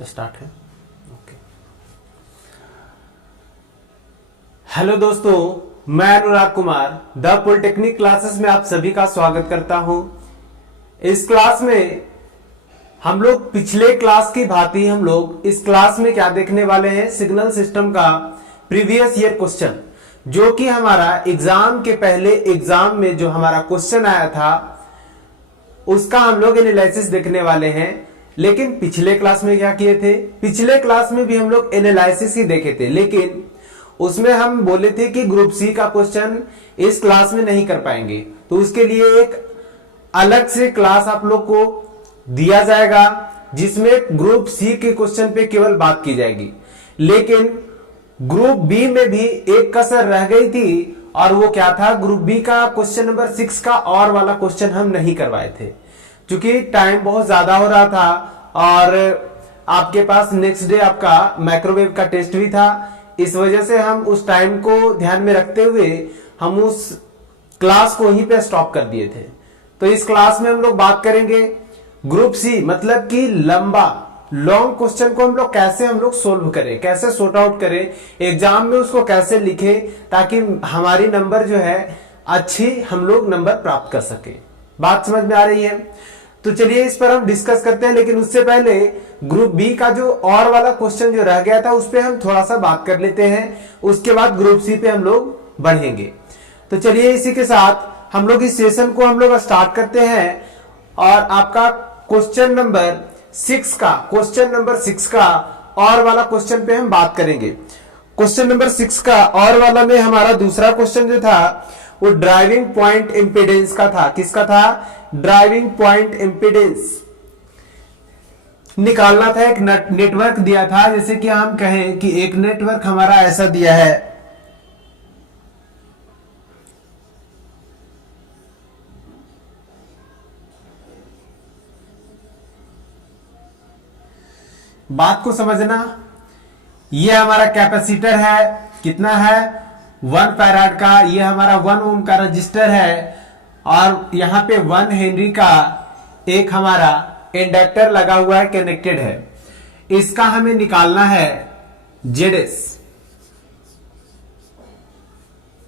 Start है। Okay. Hello दोस्तों, मैं अनुराग कुमार द पॉलिटेक्निक क्लासेस में आप सभी का स्वागत करता हूं। इस क्लास में हम लोग पिछले क्लास की भांति हम लोग इस क्लास में क्या देखने वाले हैं, सिग्नल सिस्टम का प्रीवियस ईयर क्वेश्चन, जो कि हमारा एग्जाम के पहले एग्जाम में जो हमारा क्वेश्चन आया था उसका हम लोग एनालिसिस देखने वाले हैं। लेकिन पिछले क्लास में क्या किए थे, पिछले क्लास में भी हम लोग एनालिसिस ही देखे थे, लेकिन उसमें हम बोले थे कि ग्रुप सी का क्वेश्चन इस क्लास में नहीं कर पाएंगे, तो उसके लिए एक अलग से क्लास आप लोग को दिया जाएगा जिसमें ग्रुप सी के क्वेश्चन पे केवल बात की जाएगी। लेकिन ग्रुप बी में भी एक कसर रह गई थी, और वो क्या था, ग्रुप बी का क्वेश्चन नंबर 6 का और वाला क्वेश्चन हम नहीं करवाए थे क्योंकि टाइम बहुत ज्यादा हो रहा था और आपके पास नेक्स्ट डे आपका माइक्रोवेव का टेस्ट भी था। इस वजह से हम उस टाइम को ध्यान में रखते हुए हम उस क्लास को वहीं पे स्टॉप कर दिए थे। तो इस क्लास में हम लोग बात करेंगे ग्रुप सी, मतलब कि लॉन्ग क्वेश्चन को हम लोग सोल्व करें, कैसे सॉर्ट आउट करें, एग्जाम में उसको कैसे लिखें ताकि हमारी नंबर जो है अच्छी हम लोग नंबर प्राप्त कर सके। बात समझ में आ रही है? तो चलिए इस पर हम डिस्कस करते हैं, लेकिन उससे पहले ग्रुप बी का जो और वाला क्वेश्चन जो रह गया था उस पर हम थोड़ा सा बात कर लेते हैं, उसके बाद ग्रुप सी पे हम लोग बढ़ेंगे। तो चलिए इसी के साथ हम लोग इस सेशन को हम लोग स्टार्ट करते हैं और आपका क्वेश्चन नंबर 6 का और वाला क्वेश्चन पे हम बात करेंगे। क्वेश्चन नंबर 6 का और वाला में हमारा दूसरा क्वेश्चन जो था वो ड्राइविंग पॉइंट इंपीडेंस का था। किसका था? ड्राइविंग पॉइंट इंपीडेंस निकालना था। एक नेटवर्क दिया था, जैसे कि हम कहें कि एक नेटवर्क हमारा ऐसा दिया है, बात को समझना। ये हमारा कैपेसिटर है, कितना है? 1 फैराड का। ये हमारा 1 ओम का रजिस्टर है और यहां पे 1 हेनरी का एक हमारा इंडक्टर लगा हुआ है, कनेक्टेड है। इसका हमें निकालना है जेडएस।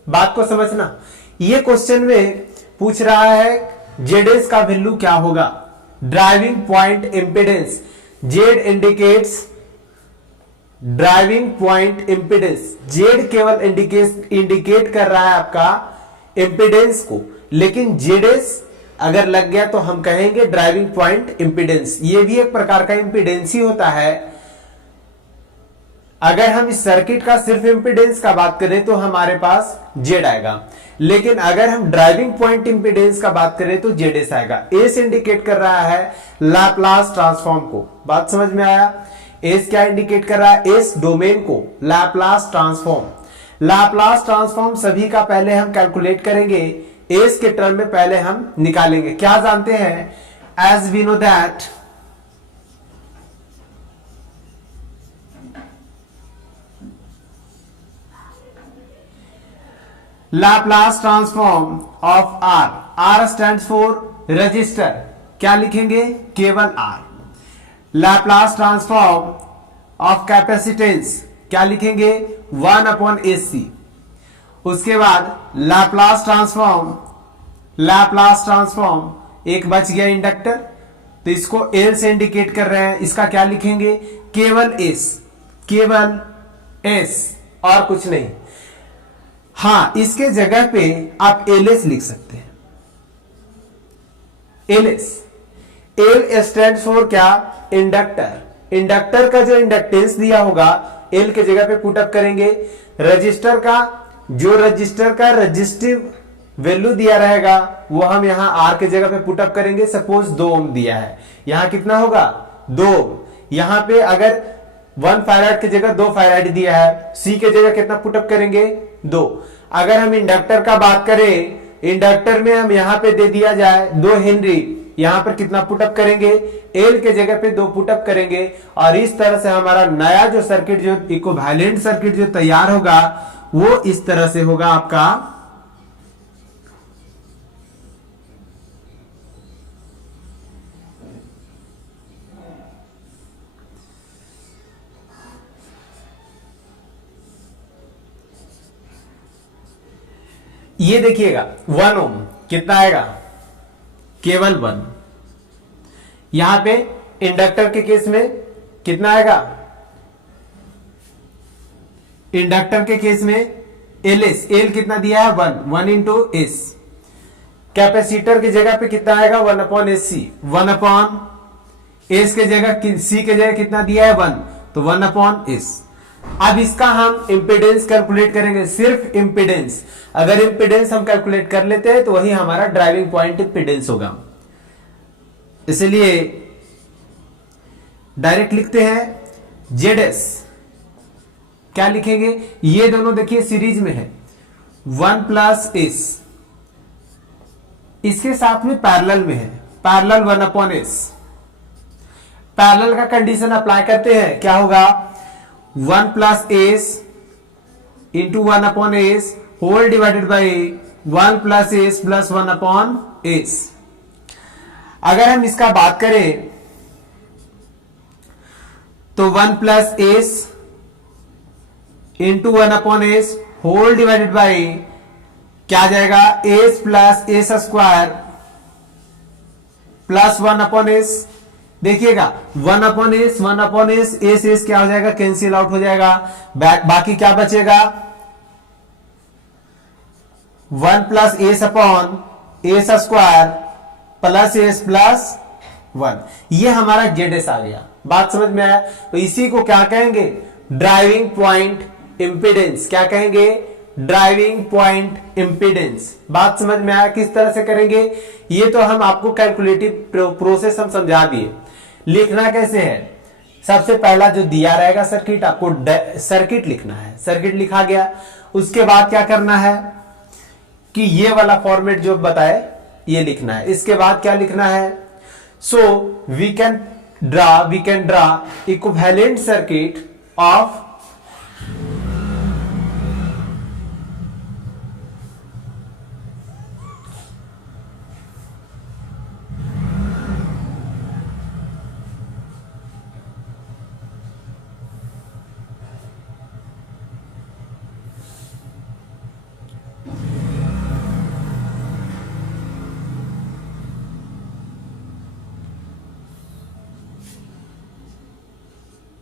बात को समझना, ये क्वेश्चन में पूछ रहा है जेडएस का वैल्यू क्या होगा। Driving point impedance, Z indicates driving point impedance. Z केवल इंडिकेट कर रहा है आपका इंपीडेंस को, लेकिन जेडएस अगर लग गया तो हम कहेंगे ड्राइविंग पॉइंट इंपीडेंस। ये भी एक प्रकार का इंपीडेंस ही होता है। अगर हम इस सर्किट का सिर्फ इंपीडेंस का बात करें तो हमारे पास जेड आएगा, लेकिन अगर हम ड्राइविंग पॉइंट इंपीडेंस का बात करें तो जेडएस आएगा। एस इंडिकेट कर रहा है लैपलास ट्रांसफॉर्म को। बात समझ में आया? एस क्या इंडिकेट कर रहा है? एस डोमेन को, लैपलास ट्रांसफॉर्म। लैपलास ट्रांसफॉर्म सभी का पहले हम कैलकुलेट करेंगे, एस के टर्म में पहले हम निकालेंगे। क्या जानते हैं? As we know that Laplace transform of R, R stands for register, क्या लिखेंगे? केवल R। Laplace transform of capacitance क्या लिखेंगे? 1/AC। उसके बाद Laplace ट्रांसफॉर्म एक बच गया इंडक्टर, तो इसको L से इंडिकेट कर रहे हैं, इसका क्या लिखेंगे? केवल S और कुछ नहीं। हाँ, इसके जगह पे आप एलएस लिख सकते हैं। एल स्टैंड फॉर क्या? इंडक्टर। इंडक्टर का जो इंडक्टेंस दिया होगा एल के जगह पे पुटअप करेंगे। रजिस्टर का रजिस्टिव वैल्यू दिया रहेगा वो हम यहां आर के जगह पे पुटअप करेंगे। सपोज 2 ओम दिया है, यहां कितना होगा? 2 ओम। यहां पे अगर 1 फैराड की जगह 2 फैराड दिया है, सी के जगह कितना पुटअप करेंगे? 2। अगर हम इंडक्टर का बात करें, इंडक्टर में हम यहां पे दे दिया जाए 2 हेनरी, यहां पर कितना पुटअप करेंगे? एल के जगह पे 2 पुटअप करेंगे। और इस तरह से हमारा नया जो सर्किट, जो इक्विवेलेंट सर्किट जो तैयार होगा वो इस तरह से होगा आपका। ये देखिएगा 1 ओम कितना आएगा, केवल 1। यहां पे इंडक्टर के केस में कितना आएगा, इंडक्टर के केस में एल कितना दिया है 1 इंटू एस। कैपेसिटर की जगह पे कितना आएगा 1/SC, 1/S के जगह सी के जगह कितना दिया है 1, तो 1/S। अब इसका हम इंपेडेंस कैलकुलेट करेंगे, सिर्फ इंपेडेंस। अगर इंपेडेंस हम कैलकुलेट कर लेते हैं तो वही हमारा ड्राइविंग पॉइंट इंपेडेंस होगा। इसलिए डायरेक्ट लिखते हैं ZS। क्या लिखेंगे, ये दोनों देखिए सीरीज में है 1+S, इसके साथ में पैरेलल में है, पैरेलल 1/S। पैरेलल का कंडीशन अप्लाई करते हैं, क्या होगा 1+S into 1/S whole divided by 1+S plus 1/S। अगर हम इसका बात करें तो 1+S into 1/S whole divided by क्या जाएगा S plus S square plus 1/S। देखिएगा 1/S 1/S एस क्या हो जाएगा, कैंसिल आउट हो जाएगा, बाकी क्या बचेगा 1+S/S square plus S plus 1। ये हमारा ZS आ गया। बात समझ में आया? तो इसी को क्या कहेंगे, ड्राइविंग पॉइंट इंपेडेंस। क्या कहेंगे, ड्राइविंग पॉइंट इंपेडेंस। बात समझ में आया? किस तरह से करेंगे, ये तो हम आपको कैलकुलेटिव प्रोसेस हम समझा दिए। लिखना कैसे है, सबसे पहला जो दिया रहेगा सर्किट, आपको सर्किट लिखना है। सर्किट लिखा गया, उसके बाद क्या करना है कि ये वाला फॉर्मेट जो बताए ये लिखना है। इसके बाद क्या लिखना है, so we can draw equivalent circuit of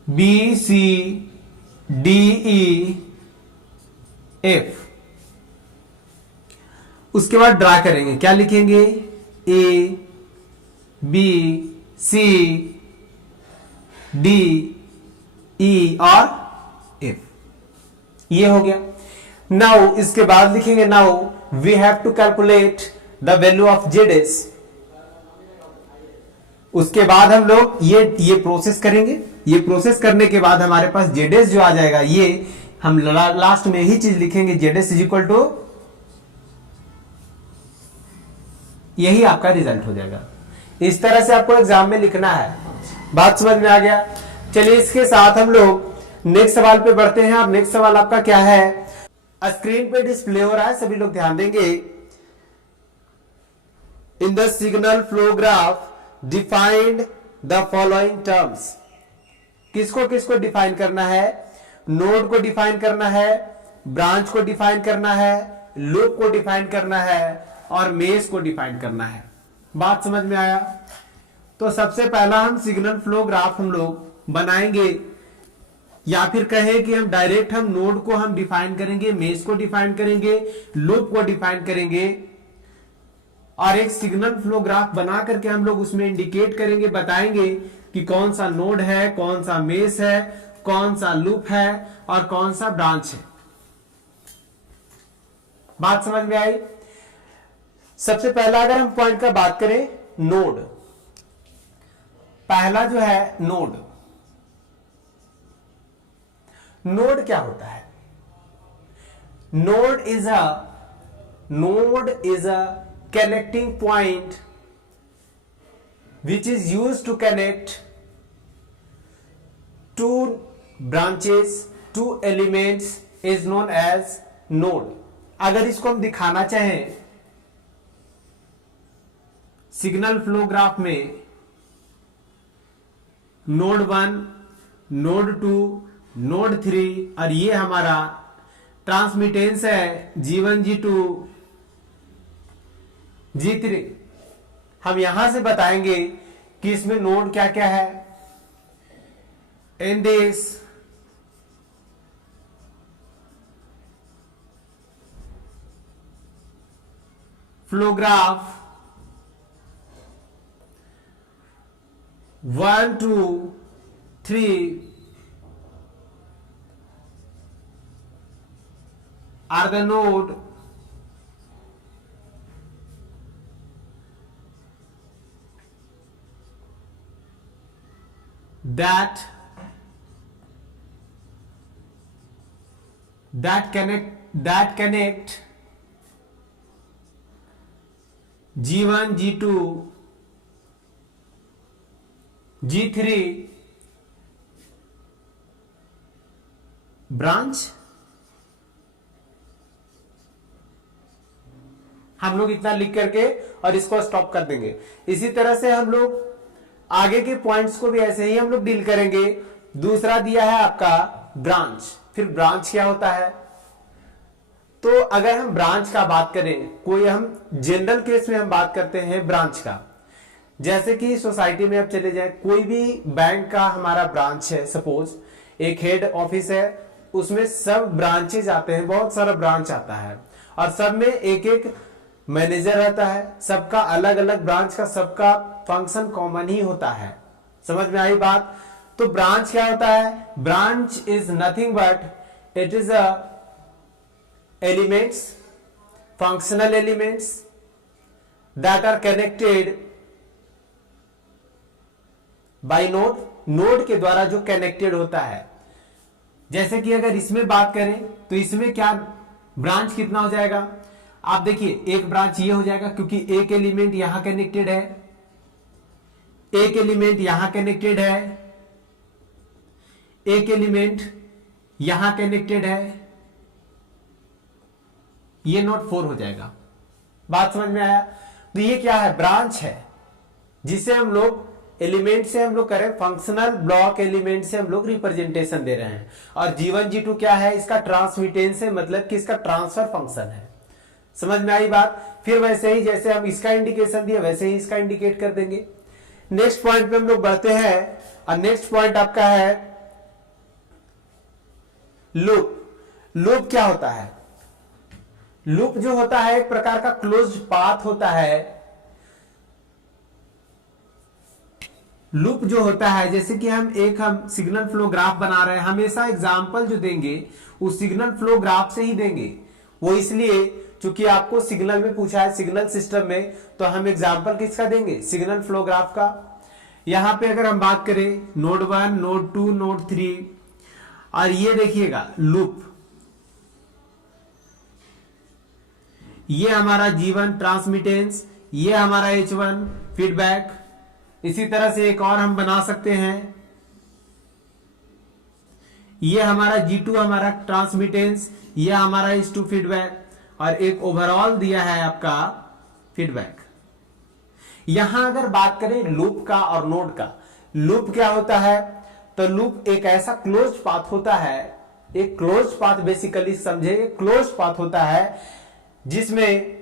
BCDEF। उसके बाद ड्रा करेंगे, क्या लिखेंगे ABCDE और F। ये हो गया। नाउ इसके बाद लिखेंगे, now we have to calculate the value of ZS। उसके बाद हम लोग ये प्रोसेस करेंगे। ये प्रोसेस करने के बाद हमारे पास ZS जो आ जाएगा, ये हम लास्ट में ही चीज लिखेंगे, ZS इज इक्वल टू, यही आपका रिजल्ट हो जाएगा। इस तरह से आपको एग्जाम में लिखना है। बात समझ में आ गया? चलिए इसके साथ हम लोग नेक्स्ट सवाल पे बढ़ते हैं। अब नेक्स्ट सवाल आपका क्या है, स्क्रीन पे डिस्प्ले हो रहा है, सभी लोग ध्यान देंगे। In the signal flow graph defined the following terms. किसको किसको डिफाइन करना है, नोड को डिफाइन करना है, ब्रांच को डिफाइन करना है, लूप को डिफाइन करना है और मेश को डिफाइन करना है। बात समझ में आया? तो सबसे पहला हम सिग्नल फ्लो ग्राफ हम लोग बनाएंगे, या फिर कहें कि हम डायरेक्ट हम नोड को हम डिफाइन करेंगे, मेश को डिफाइन करेंगे, लूप को डिफाइन करेंगे और एक सिग्नल फ्लो ग्राफ बना करके हम लोग उसमें इंडिकेट करेंगे, बताएंगे कि कौन सा नोड है, कौन सा मेश है, कौन सा लूप है और कौन सा ब्रांच है। बात समझ में आई? सबसे पहला अगर हम पॉइंट का बात करें, नोड। पहला जो है नोड। नोड क्या होता है? Node is a connecting point which is used to connect two branches, two elements is known as node। अगर इसको हम दिखाना चाहें सिग्नल फ्लो ग्राफ में, नोड 1, नोड 2, नोड 3 और ये हमारा ट्रांसमिटेंस है G1 G2 G3 हम यहां से बताएंगे कि इसमें नोड क्या क्या है। In this flow graph 1 2 3 are the node that connect G1 G2 G3 branch. हम लोग इतना लिख करके और इसको स्टॉप कर देंगे। इसी तरह से हम लोग आगे के पॉइंट्स को भी ऐसे ही हम लोग डील करेंगे। दूसरा दिया है आपका ब्रांच। फिर ब्रांच क्या होता है, तो अगर हम ब्रांच का बात करें, कोई हम जनरल केस में हम बात करते हैं ब्रांच का, जैसे कि सोसाइटी में अब चले जाए, कोई भी बैंक का हमारा ब्रांच है, सपोज एक हेड ऑफिस है, उसमें सब ब्रांचेज आते हैं, बहुत सारा ब्रांच आता है और सब में एक एक मैनेजर रहता है, सबका अलग अलग ब्रांच का सबका फंक्शन कॉमन ही होता है। समझ में आई बात। तो ब्रांच क्या होता है, branch is nothing but it is a elements, functional elements that are connected by node, node के द्वारा जो कनेक्टेड होता है। जैसे कि अगर इसमें बात करें तो इसमें क्या ब्रांच कितना हो जाएगा, आप देखिए एक ब्रांच ये हो जाएगा क्योंकि एक एलिमेंट यहां कनेक्टेड है, एक एलिमेंट यहां कनेक्टेड है, एक एलिमेंट यहां कनेक्टेड है, ये नोड 4 हो जाएगा। बात समझ में आया। तो ये क्या है, ब्रांच है, जिसे हम लोग एलिमेंट से हम लोग करें, फंक्शनल ब्लॉक एलिमेंट से हम लोग रिप्रेजेंटेशन दे रहे हैं। और G1 G2 क्या है, इसका ट्रांसमिटेंस है, मतलब कि इसका ट्रांसफर फंक्शन है। समझ में आई बात। फिर वैसे ही जैसे हम इसका इंडिकेशन दिए वैसे ही इसका इंडिकेट कर देंगे। नेक्स्ट पॉइंट पे हम लोग बढ़ते हैं और नेक्स्ट पॉइंट आपका है लूप। लूप क्या होता है, लूप जो होता है एक प्रकार का क्लोज्ड पाथ होता है। लूप जो होता है, जैसे कि हम सिग्नल फ्लो ग्राफ बना रहे हैं, हमेशा एग्जांपल जो देंगे उस सिग्नल फ्लो ग्राफ से ही देंगे। वो इसलिए चूंकि आपको सिग्नल में पूछा है, सिग्नल सिस्टम में, तो हम एग्जांपल किसका देंगे, सिग्नल फ्लो ग्राफ का। यहां पे अगर हम बात करें नोड 1, नोड 2, नोड 3, और ये देखिएगा लूप, ये हमारा G1 ट्रांसमिटेंस, ये हमारा H1 फीडबैक। इसी तरह से एक और हम बना सकते हैं, ये हमारा G2 हमारा ट्रांसमिटेंस, ये हमारा H2 फीडबैक, और एक ओवरऑल दिया है आपका फीडबैक। यहां अगर बात करें लूप का और नोड का, लूप क्या होता है, तो लूप एक ऐसा क्लोज्ड पाथ होता है, एक क्लोज्ड पाथ बेसिकली समझे, क्लोज्ड पाथ होता है जिसमें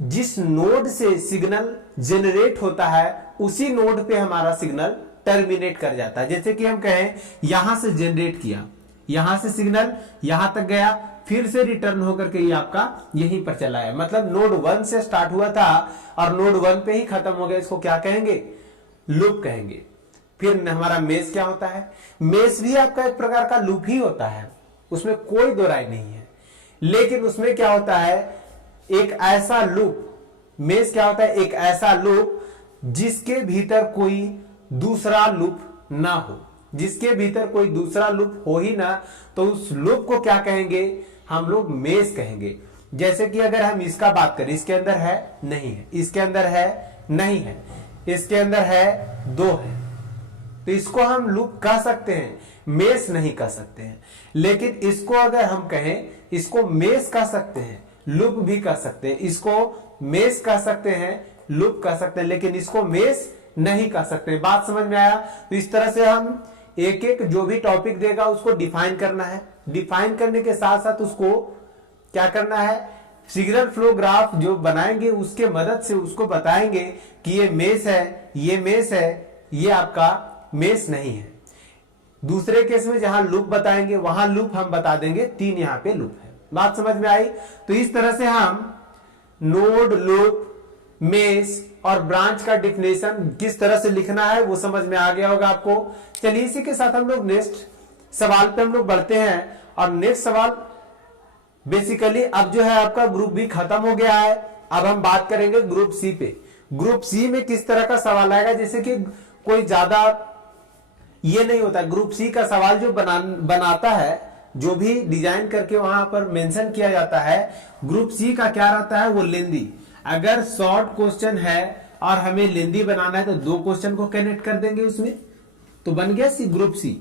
जिस नोड से सिग्नल जनरेट होता है उसी नोड पे हमारा सिग्नल टर्मिनेट कर जाता है। जैसे कि हम कहें यहां से जनरेट किया, यहां से सिग्नल यहां तक गया, फिर से रिटर्न होकर के ये आपका यहीं पर चला है, मतलब नोड 1 से स्टार्ट हुआ था और नोड 1 पे ही खत्म हो गया, इसको क्या कहेंगे, लूप कहेंगे। फिर हमारा मेश क्या होता है, मेश भी आपका एक प्रकार का लूप ही होता है, उसमें कोई दो राय नहीं है। लेकिन उसमें क्या होता है, एक ऐसा लूप, मेश क्या होता है, एक ऐसा लूप जिसके भीतर कोई दूसरा लूप ना हो, जिसके भीतर कोई दूसरा लूप हो ही ना, तो उस लूप को क्या कहेंगे, हम लोग मेश कहेंगे। जैसे कि अगर हम इसका बात करें, इसके अंदर है नहीं है, इसके अंदर है नहीं है, इसके अंदर है दो है, तो इसको हम लूप कह सकते हैं, मेश नहीं कह सकते हैं। लेकिन इसको अगर हम कहें, इसको मेश कह सकते हैं, लूप भी कह सकते हैं, इसको मेश कह सकते हैं, लूप कह सकते हैं, लेकिन इसको मेश नहीं कह सकते। बात समझ में आया। तो इस तरह से हम एक एक जो भी टॉपिक देगा उसको डिफाइन करना है, डिफाइन करने के साथ साथ उसको क्या करना है, सिग्नल फ्लो ग्राफ जो बनाएंगे उसके मदद से उसको बताएंगे कि ये मेष है, ये मेष है, ये आपका मेष नहीं है। दूसरे केस में जहां लूप बताएंगे वहां लूप हम बता देंगे, 3 यहां पे लूप है। बात समझ में आई? तो इस तरह से हम नोड, लूप, मेष और ब्रांच का डिफिनेशन किस तरह से लिखना है वो समझ में आ गया होगा आपको। चलिए इसी के साथ हम लोग नेक्स्ट सवाल पे हम लोग बढ़ते हैं। और नेक्स्ट सवाल बेसिकली अब जो है आपका ग्रुप बी खत्म हो गया है, अब हम बात करेंगे ग्रुप सी पे। ग्रुप सी में किस तरह का सवाल आएगा, जैसे कि कोई ज्यादा ये नहीं होता। ग्रुप सी का सवाल जो बनाता है, जो भी डिजाइन करके वहां पर मेंशन किया जाता है, ग्रुप सी का क्या रहता है, वो लेंदी। अगर शॉर्ट क्वेश्चन है और हमें लेंदी बनाना है तो 2 क्वेश्चन को कनेक्ट कर देंगे उसमें, तो बन गया सी ग्रुप सी।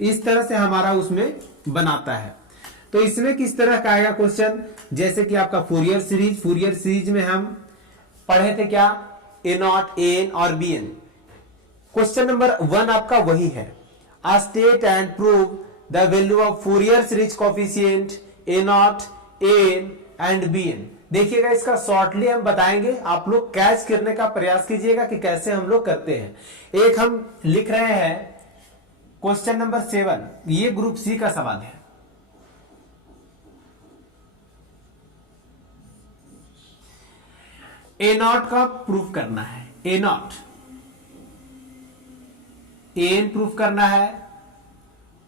इस तरह से हमारा उसमें बनाता है। तो इसमें किस तरह का आएगा क्वेश्चन, जैसे कि आपका फूरियर सीरीज। फूरियर सीरीज में हम पढ़े थे क्या, ए नॉट, ए एन और बी एन। क्वेश्चन नंबर 1 आपका वही है, state and prove the value of Fourier series coefficient a naught, a n and b n. देखिएगा इसका शॉर्टली हम बताएंगे, आप लोग कैच करने का प्रयास कीजिएगा कि कैसे हम लोग करते हैं। एक हम लिख रहे हैं क्वेश्चन नंबर 7, ये ग्रुप सी का सवाल है। ए नॉट का प्रूफ करना है, ए नॉट, ए एन प्रूफ करना है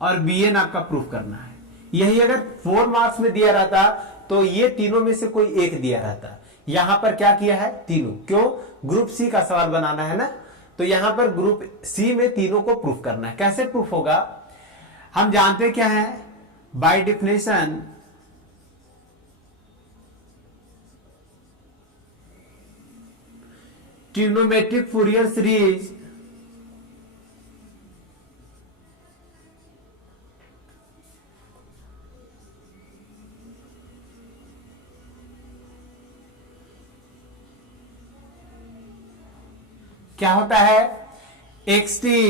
और बी एन आपका प्रूफ करना है। यही अगर 4 मार्क्स में दिया रहता तो ये तीनों में से कोई एक दिया रहता। यहां पर क्या किया है, तीनों। क्यों, ग्रुप सी का सवाल बनाना है ना, तो यहां पर ग्रुप सी में तीनों को प्रूफ करना है। कैसे प्रूफ होगा, हम जानते क्या है, by definition trigonometric Fourier series क्या होता है, x t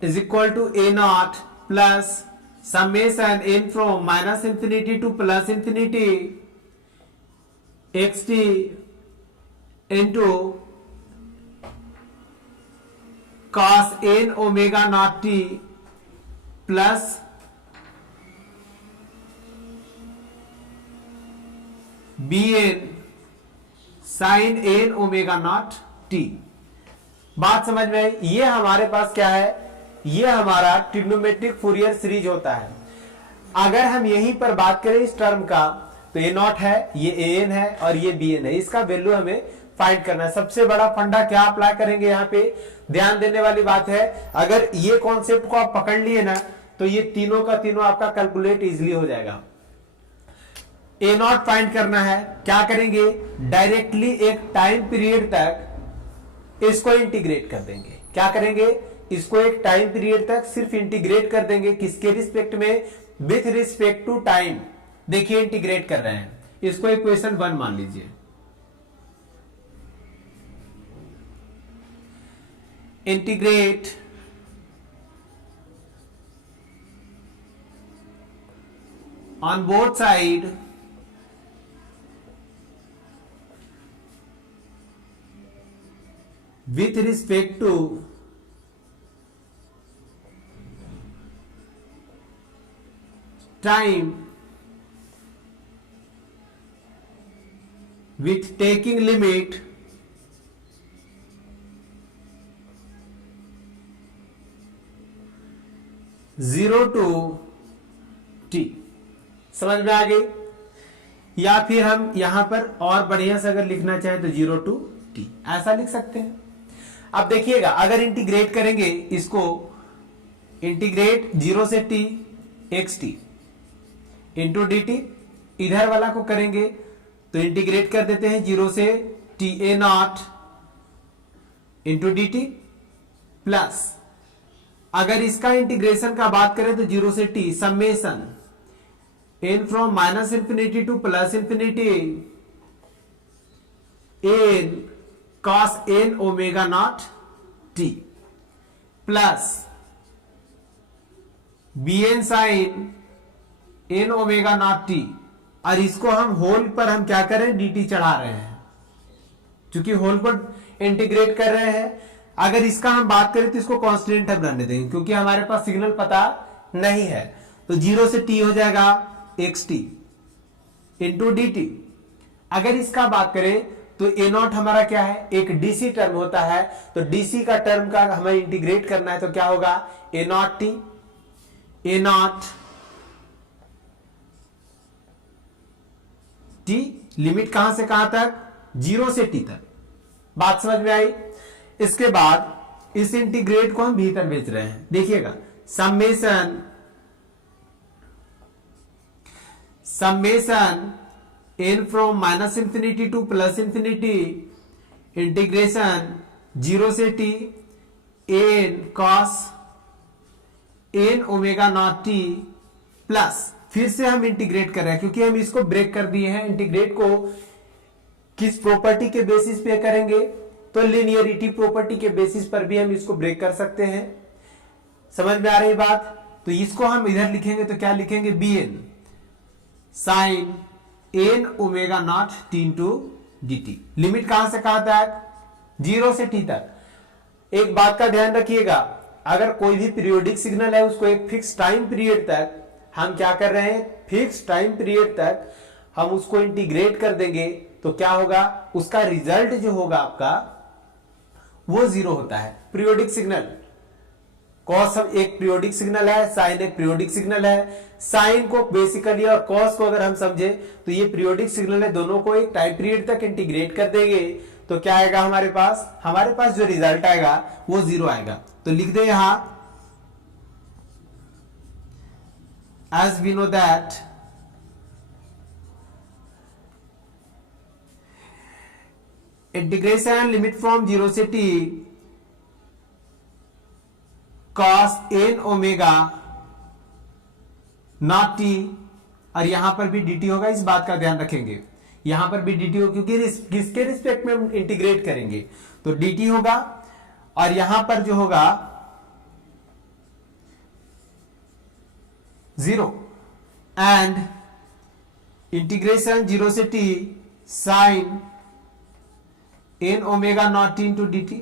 is equal to a naught plus summation n from minus infinity to plus infinity x t into cos n omega naught t plus b n sine n omega naught t. बात समझ में आई? ये हमारे पास क्या है, ये हमारा trigonometric Fourier series होता है। अगर हम यहीं पर बात करें इस टर्म का, तो ए नॉट है, ये ए एन है और ये बी एन है। इसका वैल्यू हमें फाइंड करना है। सबसे बड़ा फंडा क्या अप्लाई करेंगे, यहां पे ध्यान देने वाली बात है, अगर ये कॉन्सेप्ट को आप पकड़ लिए ना तो ये तीनों का तीनों आपका कैलकुलेट इजिली हो जाएगा। ए नॉट फाइंड करना है, क्या करेंगे, डायरेक्टली एक टाइम पीरियड तक इसको इंटीग्रेट कर देंगे। क्या करेंगे, इसको एक टाइम पीरियड तक सिर्फ इंटीग्रेट कर देंगे। किसके रिस्पेक्ट में, विथ रिस्पेक्ट टू टाइम। देखिए इंटीग्रेट कर रहे हैं, इसको इक्वेशन 1 मान लीजिए। Integrate on both side with respect to time with taking limit zero to t. समझ में आ गई? या फिर हम यहां पर और बढ़िया से अगर लिखना चाहे तो 0 टू टी ऐसा लिख सकते हैं। अब देखिएगा, अगर इंटीग्रेट करेंगे इसको, इंटीग्रेट 0 से T x t into d T, इधर वाला को करेंगे तो इंटीग्रेट कर देते हैं 0 से टी ए naught into d t, plus अगर इसका इंटीग्रेशन का बात करें तो 0 से t summation n from minus infinity to plus infinity n cos n omega naught t plus bn sin n omega naught t और इसको हम होल पर हम क्या करें, dt चढ़ा रहे हैं, क्योंकि होल पर इंटीग्रेट कर रहे हैं। अगर इसका हम बात करें तो इसको कांस्टेंट हम रहने देंगे, क्योंकि हमारे पास सिग्नल पता नहीं है। तो 0 से t हो जाएगा xt इंटू डी टी। अगर इसका बात करें तो ए नॉट हमारा क्या है, एक डीसी टर्म होता है, तो डीसी का टर्म का हमें इंटीग्रेट करना है, तो क्या होगा, A not T, A not T, limit कहां से कहां तक, 0 से टी तक। बात समझ में आई। इसके बाद इस इंटीग्रेट को हम भीतर भेज रहे हैं, देखिएगा, summation n from minus infinity to plus infinity integration 0 से t n cos n omega naught t plus, फिर से हम इंटीग्रेट कर रहे हैं, क्योंकि हम इसको ब्रेक कर दिए हैं। इंटीग्रेट को किस प्रॉपर्टी के बेसिस पे करेंगे, तो लिनियरिटी प्रॉपर्टी के बेसिस पर भी हम इसको ब्रेक कर सकते हैं। समझ में आ रही बात। तो इसको हम इधर लिखेंगे तो क्या लिखेंगे, bn sine n omega naught t into d t. Limit कहां से कहां तक, 0 से t तक। एक बात का ध्यान रखिएगा, अगर कोई भी पीरियोडिक सिग्नल है उसको एक फिक्स टाइम पीरियड तक हम क्या कर रहे हैं, फिक्स टाइम पीरियड तक हम उसको इंटीग्रेट कर देंगे, तो क्या होगा, उसका रिजल्ट जो होगा आपका वो 0 होता है। पीरियोडिक सिग्नल, कॉस एक पीरियोडिक सिग्नल है, साइन एक पीरियोडिक सिग्नल है। साइन को बेसिकली और कॉस को अगर हम समझे तो ये पीरियोडिक सिग्नल है, दोनों को एक टाइम पीरियड तक इंटीग्रेट कर देंगे तो क्या आएगा हमारे पास जो रिजल्ट आएगा वो 0 आएगा। तो लिख दे यहां, as we know that integration limit from 0 से t cos n omega naught t, और यहां पर भी dt होगा, इस बात का ध्यान रखेंगे, यहां पर भी dt होगा, क्योंकि किसके रिस्पेक्ट में हम इंटीग्रेट करेंगे, तो dt होगा, और यहां पर जो होगा 0 एंड इंटीग्रेशन 0 से t sine n omega naught t into d t.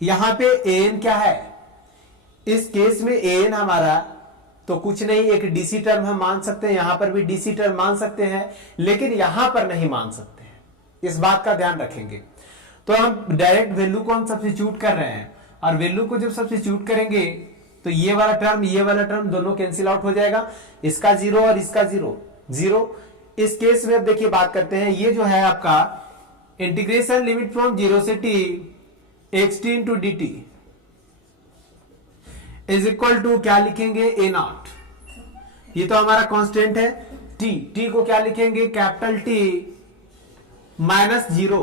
यहां पे an क्या है, इस केस में an हमारा तो कुछ नहीं, एक डीसी टर्म हम मान सकते हैं, यहां पर भी डीसी टर्म मान सकते हैं, लेकिन यहां पर नहीं मान सकते हैं, इस बात का ध्यान रखेंगे। तो हम डायरेक्ट वैल्यू को हम सब्स्टिट्यूट कर रहे हैं, और वैल्यू को जब सब्स्टिट्यूट करेंगे तो ये वाला टर्म दोनों कैंसिल आउट हो जाएगा, इसका 0 और इसका 0। इस केस में अब देखिए बात करते हैं, ये जो है आपका इंटीग्रेशन लिमिट फ्रॉम 0 से t xt into d t is equal to क्या लिखेंगे, ए नॉट, ये तो हमारा कांस्टेंट है, t को क्या लिखेंगे, कैपिटल T माइनस 0।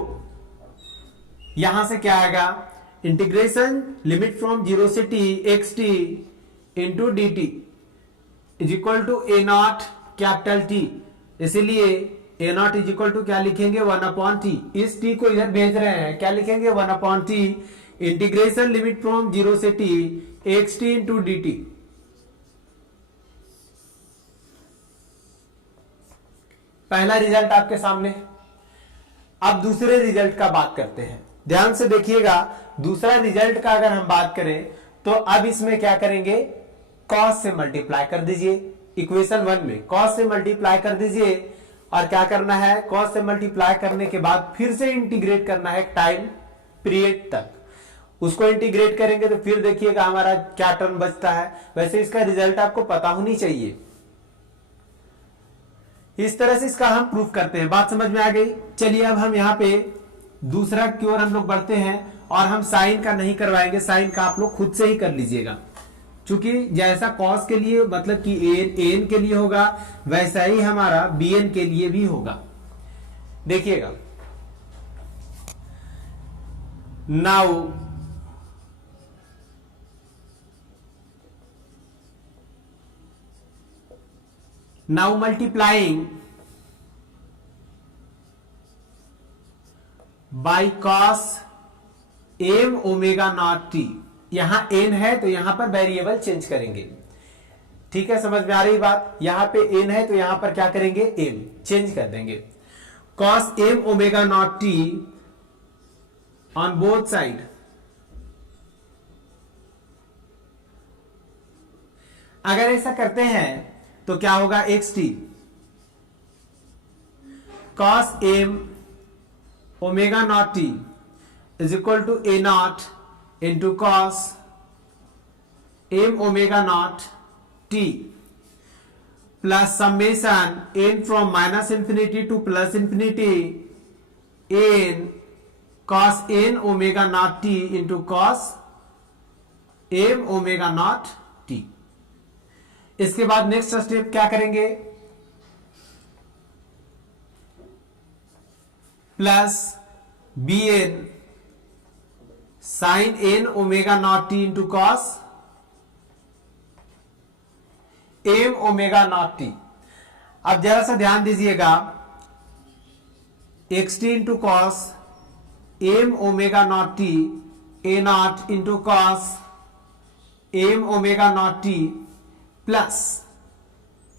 यहां से क्या आएगा, इंटीग्रेशन लिमिट फ्रॉम 0 से t xt into d t is equal to a naught capital T, इसीलिए a naught is equal to क्या लिखेंगे, 1/t। इस t को इधर भेज रहे हैं, क्या लिखेंगे, 1/t इंटीग्रेशन लिमिट फ्रॉम 0 से t xt into d T. पहला रिजल्ट आपके सामने। अब दूसरे रिजल्ट का बात करते हैं, ध्यान से देखिएगा। दूसरा रिजल्ट का अगर हम बात करें तो अब इसमें क्या करेंगे, cos से मल्टीप्लाई कर दीजिए, इक्वेशन 1 में cos से मल्टीप्लाई कर दीजिए, और क्या करना है, cos से मल्टीप्लाई करने के बाद फिर से इंटीग्रेट करना है टाइम पीरियड तक। उसको इंटीग्रेट करेंगे तो फिर देखिएगा हमारा क्या टर्म बचता है। वैसे इसका रिजल्ट आपको पता होनी चाहिए। इस तरह से इसका हम प्रूफ करते हैं। बात समझ में आ गई। चलिए अब हम यहाँ पे दूसरा की ओर हम लोग बढ़ते हैं, और हम साइन का नहीं करवाएंगे, साइन का आप लोग खुद से ही कर लीजिएगा, क्योंकि जैसा कॉस के लिए मतलब कि एन के लिए होगा, वैसा ही हमारा bn के लिए भी होगा। देखिएगा, now multiplying by cos m omega naught t, यहां n है तो यहां पर वेरिएबल चेंज करेंगे। ठीक है, समझ में आ रही बात। यहां पे n है तो यहां पर क्या करेंगे, m चेंज कर देंगे। Cos m omega naught t on both side, अगर ऐसा करते हैं तो क्या होगा, x t cos m omega naught t is equal to a naught into cos m omega naught t plus summation n from minus infinity to plus infinity n cos n omega naught t into cos m omega naught t। इसके बाद next step क्या करेंगे, plus b n sine n omega naught t into cos m omega naught t। अब जरा सा ध्यान दीजिएगा, x t into cos m omega naught t a naught into cos m omega naught t plus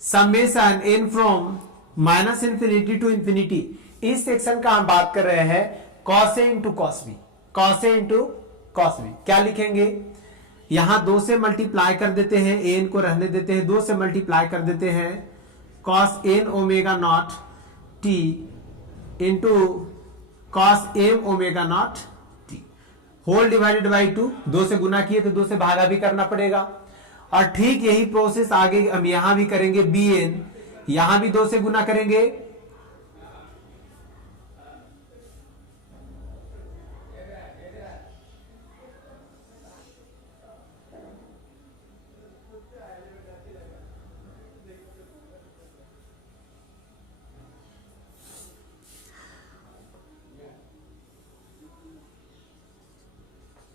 summation n from minus infinity to infinity. इस section का हम बात कर रहे हैं cos a into cos b, cos a into cos b. क्या लिखेंगे, यहां 2 से मल्टीप्लाई कर देते हैं, एन को रहने देते हैं, 2 से मल्टीप्लाई कर देते हैं cos n omega naught t into cos m omega naught t whole divided by 2। 2 से गुना किए तो 2 से भागा भी करना पड़ेगा। और ठीक यही प्रोसेस आगे हम यहां भी करेंगे, बी एन यहां भी 2 से गुना करेंगे,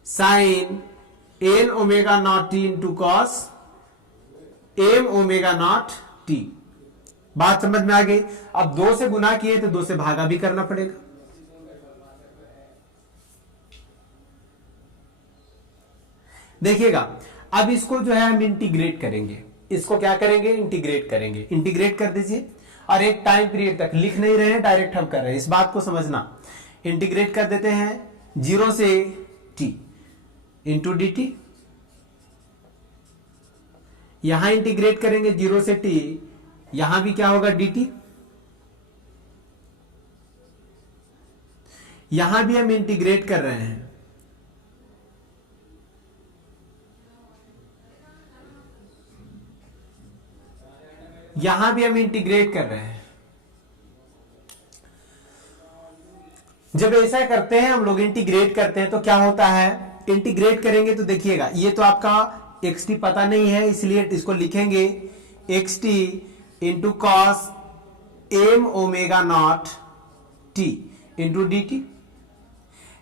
sine n omega naught t into cos m omega naught t. बात समझ में आ गई। अब 2 से गुना किए तो 2 से भागा भी करना पड़ेगा। देखिएगा, अब इसको जो है हम इंटीग्रेट करेंगे, इसको क्या करेंगे, इंटीग्रेट करेंगे। इंटीग्रेट कर दीजिए और एक टाइम पीरियड तक, लिख नहीं रहे हैं, डायरेक्ट हम कर रहे हैं, इस बात को समझना। इंटीग्रेट कर देते हैं 0 से t इंटू डी टी, यहां इंटीग्रेट करेंगे 0 से t, यहां भी क्या होगा dt, यहां भी हम इंटीग्रेट कर रहे हैं, यहां भी हम इंटीग्रेट कर रहे हैं। जब ऐसा करते हैं हम लोग, इंटीग्रेट करते हैं तो क्या होता है, इंटीग्रेट करेंगे तो देखिएगा, ये तो आपका एक्स टी पता नहीं है, इसलिए इसको लिखेंगे x t into cos m omega naught t into d t.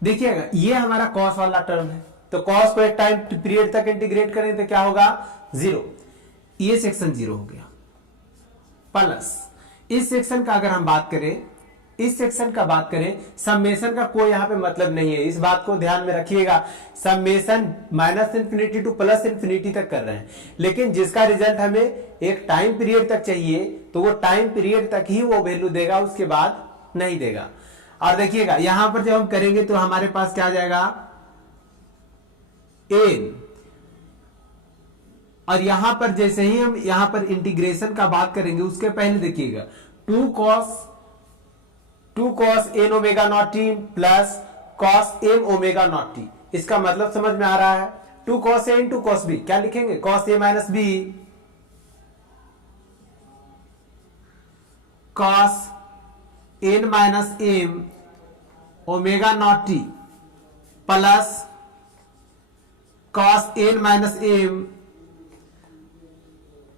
देखिएगा, ये हमारा कॉस वाला टर्म है, तो कॉस को एक टाइम पीरियड तक इंटीग्रेट करें तो क्या होगा, 0। ये सेक्शन 0 हो गया। प्लस इस सेक्शन का अगर हम बात करें, इस सेक्शन का बात करें, समेशन का कोई यहां पे मतलब नहीं है, इस बात को ध्यान में रखिएगा। Summation minus infinity to plus infinity तक कर रहे हैं, लेकिन जिसका रिजल्ट हमें एक टाइम पीरियड तक चाहिए तो वो टाइम पीरियड तक ही वो वैल्यू देगा, उसके बाद नहीं देगा। और देखिएगा, यहां पर जब हम करेंगे तो हमारे पास क्या आ जाएगा, एन, और यहां पर जैसे ही हम यहां पर इंटीग्रेशन का बात करेंगे, उसके पहले देखिएगा 2 cos n omega naught t plus cos m omega naught t. इसका मतलब समझ में आ रहा है, 2 cos a into cos b, क्या लिखेंगे, cos a minus b cos n minus m omega naught t plus cos n minus m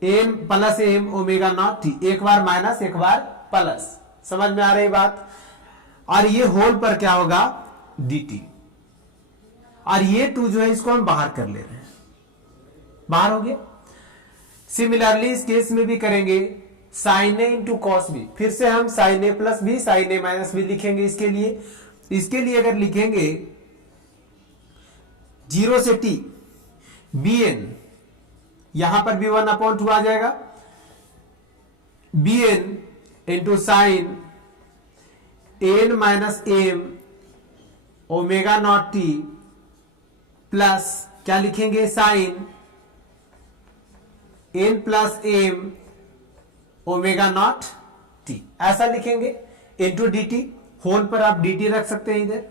n plus m omega naught t. एक बार माइनस एक बार प्लस, समझ में आ रही बात। और ये होल पर क्या होगा, dt, और ये 2 जो है इसको हम बाहर कर ले रहे हैं, बाहर हो गया। सिमिलरली इस केस में भी करेंगे, साइन ए इंटू कॉस बी, फिर से हम साइन ए प्लस बी साइन ए माइनस बी लिखेंगे। इसके लिए अगर लिखेंगे 0 से t bn, यहां पर भी 1/2 आ जाएगा, b n into sine n minus m omega naught t plus क्या लिखेंगे, sine n plus m omega naught t, ऐसा लिखेंगे, इंटू डी टी, होल पर आप डी टी रख सकते हैं इधर।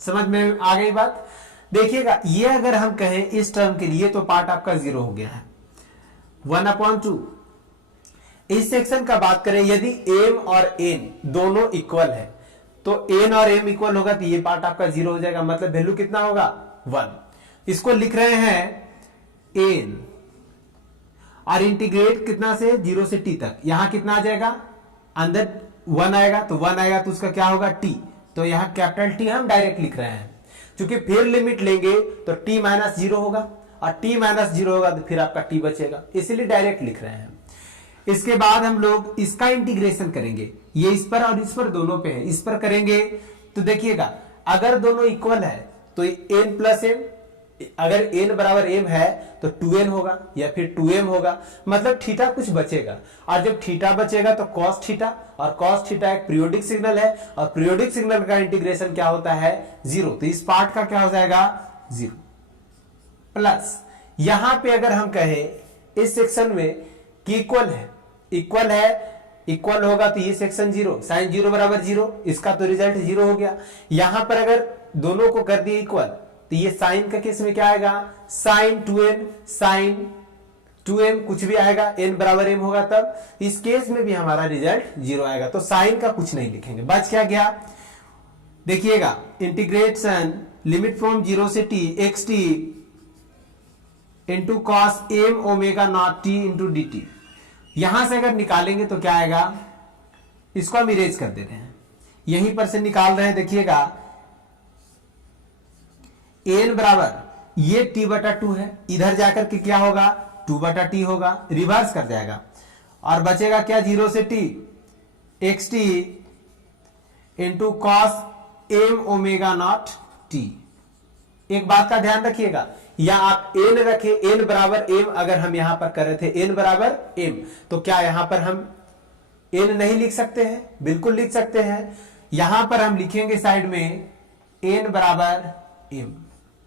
समझ में आ गई बात। देखिएगा, ये अगर हम कहें इस टर्म के लिए तो पार्ट आपका 0 हो गया है, 1/2। इस सेक्शन का बात करें, यदि m और n दोनों इक्वल है तो n और m इक्वल होगा तो ये पार्ट आपका 0 हो जाएगा, मतलब वैल्यू कितना होगा, 1। इसको लिख रहे हैं n और इंटीग्रेट कितना से, 0 से t तक, यहां कितना आ जाएगा, अंदर 1 आएगा, तो 1 आएगा तो उसका क्या होगा, t, तो यहां कैपिटल T हम डायरेक्ट लिख रहे हैं, क्योंकि फिर लिमिट लेंगे तो t माइनस 0 होगा, और t माइनस 0 होगा तो फिर आपका t बचेगा, इसीलिए डायरेक्ट लिख रहे हैं। इसके बाद हम लोग इसका इंटीग्रेशन करेंगे, ये इस पर और इस पर दोनों पे है, इस पर करेंगे तो देखिएगा, अगर दोनों इक्वल है तो n प्लस m, अगर n बराबर m है तो 2n होगा या फिर 2m होगा, मतलब थीटा कुछ बचेगा, और जब थीटा बचेगा तो cos थीटा, और cos थीटा एक पीरियोडिक सिग्नल है, और पीरियोडिक सिग्नल का इंटीग्रेशन क्या होता है, 0, तो इस पार्ट का क्या हो जाएगा, 0 प्लस यहां पे अगर हम कहें इस सेक्शन में कि इक्वल होगा तो ये सेक्शन 0, साइन 0 बराबर 0, इसका तो रिजल्ट 0 हो गया। यहां पर अगर दोनों को कर दिए इक्वल तो ये साइन का केस में क्या आएगा, साइन 2n, साइन 2m कुछ भी आएगा, n बराबर m होगा, तब इस केस में भी हमारा रिजल्ट 0 आएगा, तो साइन का कुछ नहीं लिखेंगे। बच क्या गया, देखिएगा, इंटीग्रेशन लिमिट फ्रॉम 0 से t x t into cos m omega naught t into d t, यहां से अगर निकालेंगे तो क्या आएगा, इसको हम इरेज कर देते हैं, यहीं पर से निकाल रहे हैं, देखिएगा n बराबर ये t बटा 2 है, इधर जाकर के क्या होगा, 2 बटा t होगा, रिवर्स कर जाएगा, और बचेगा क्या, 0 से t x t into cos m omega naught t। एक बात का ध्यान रखिएगा, या आप n रखें, n बराबर m, अगर हम यहां पर कर रहे थे n बराबर m, तो क्या यहां पर हम n नहीं लिख सकते हैं, बिल्कुल लिख सकते हैं। यहां पर हम लिखेंगे साइड में n बराबर m,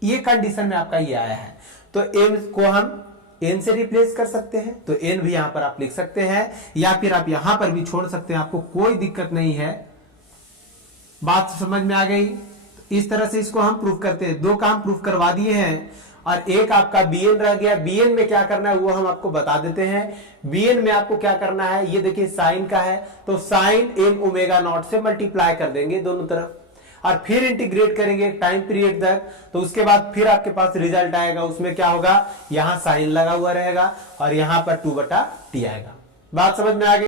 ये कंडीशन में आपका ये आया है, तो m को हम n से रिप्लेस कर सकते हैं, तो n भी यहां पर आप लिख सकते हैं, या फिर आप यहां पर भी छोड़ सकते हैं, आपको कोई दिक्कत नहीं है। बात समझ में आ गई। इस तरह से इसको हम प्रूफ करते हैं, 2 काम प्रूफ करवा दिए हैं, और एक आपका bn रह गया। bn में क्या करना है वो हम आपको बता देते हैं। bn में आपको क्या करना है, ये देखिए साइन का है, तो साइन m ओमेगा नॉट से मल्टीप्लाई कर देंगे दोनों तरफ, और फिर इंटीग्रेट करेंगे टाइम पीरियड तक, तो उसके बाद फिर आपके पास रिजल्ट आएगा, उसमें क्या होगा, यहां साइन लगा हुआ रहेगा और यहां पर 2 बटा t आएगा। बात समझ में आ गई।